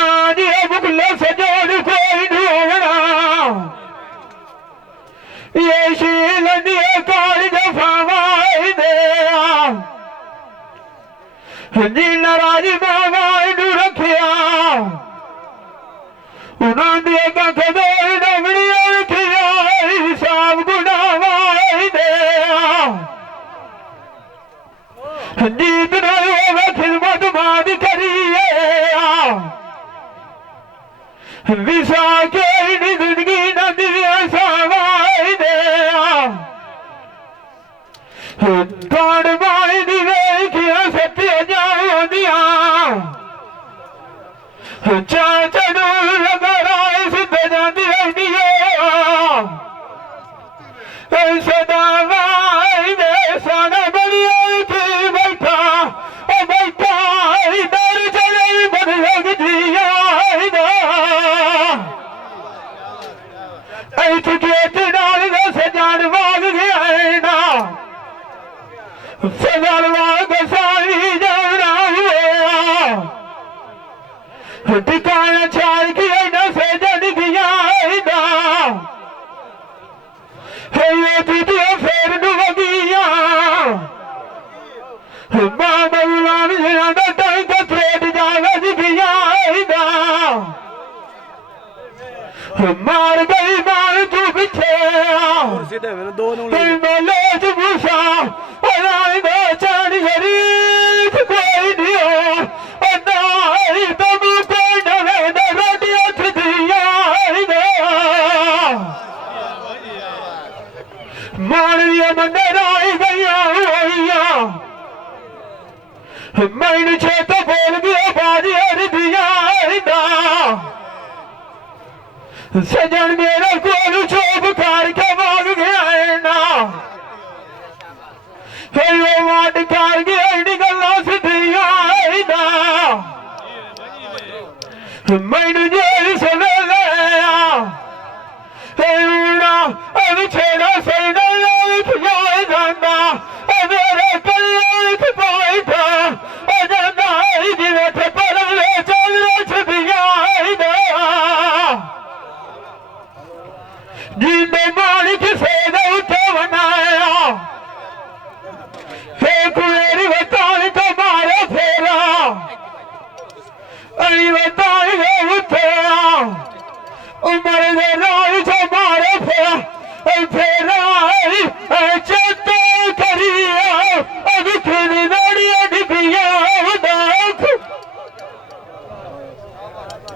मां जी मुगल सजोड़ कोई ढूंढना ये शील दिए काल जफावाई दे जी नाराज बाबा नू रखिया उन्होंने कख दे डगड़िया रखिया हिसाब गुनावाई दे जीत ना खिदमत बात करिए विसा के जिंदगी न दिया सवाई दे कौन बाई दी वेखिया सत्य जाओ दिया चाचा लगाए सिद्ध जाती रहती है सदा वाई दे साना बलिया की बैठा बैठा इधर चले बन लग दिया नाल सजान बाग गया ना सजान बाग सारी जाना हुआ टिकाया चाल की ना सजन किया ये दीदिया फेर डुबगिया बाबा उलान जाना टाइम का थ्रेड जावे दिखिया मार गई मार तू पीछे मलेज भूसा अनाई बेचैन शरीफ कोई नहीं अनाई तब कोई नवे न रोटियां खदिया मारिया मंदिर आई गया मैंने छेता बोल गया बाजी हर दिया सजन मेरा कोल चोप कार के भाग गया है ना फिर वो वाट कार गया निकलना सिद्धिया है ना मैंने जेल से ले लिया उड़ा अब छेड़ा सैना लाइफ जाए जाना मेरे कल्याण की पाई था जाना जिन्हें थे पर ले चल छदिया है ना जिंदे मालिक से उठे बनाया हे कुएरी बताए तो मारे फेरा अली बताए उठे उमर दे राज से मारे फेरा